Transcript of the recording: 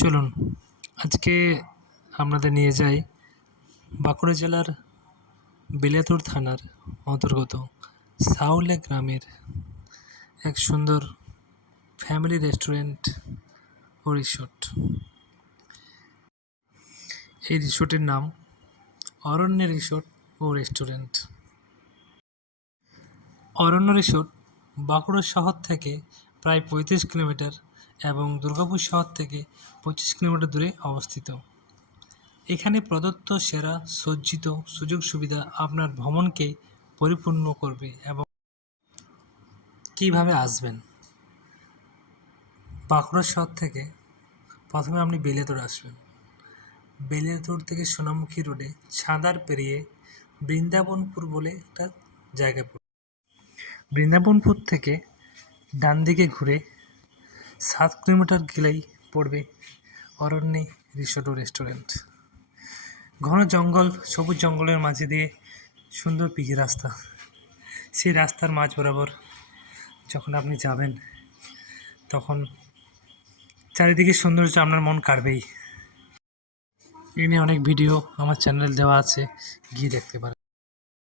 চলুন, আজকে আপনাদের নিয়ে যাই বাঁকুড়া জেলার বেলিয়াতুর থানার অন্তর্গত সাউলে গ্রামের এক সুন্দর ফ্যামিলি রেস্টুরেন্ট ও রিসোর্ট। এই রিসোর্টের নাম অরণ্য রিসোর্ট ও রেস্টুরেন্ট। অরণ্য রিসোর্ট বাঁকুড়া শহর থেকে প্রায় পঁয়ত্রিশ কিলোমিটার এবং দুর্গাপুর শহর থেকে পঁচিশ কিলোমিটার দূরে অবস্থিত। এখানে প্রদত্ত সেরা, সজ্জিত সুযোগ সুবিধা আপনার ভ্রমণকে পরিপূর্ণ করবে এবং কীভাবে আসবেন? বাঁকুড়া শহর থেকে প্রথমে আপনি বেলেতর আসবেন। বেলেতর থেকে সোনামুখী রোডে ছাদার পেরিয়ে বৃন্দাবনপুর বলে একটা জায়গা পড়বে বৃন্দাবনপুর থেকে ডান দিকে ঘুরে সাত কিলোমিটার গেলেই পড়বে অরণ্যে রিসোর্ট ও রেস্টুরেন্ট। ঘন জঙ্গল, সবুজ জঙ্গলের মাঝে দিয়ে সুন্দর পিচ রাস্তা। সেই রাস্তার মাঝ বরাবর যখন আপনি যাবেন, তখন চারিদিকে সৌন্দর্য আপনার মন কাড়বেই। এ নিয়ে অনেক ভিডিও আমার চ্যানেল দেওয়া আছে, গিয়ে দেখতে পারেন।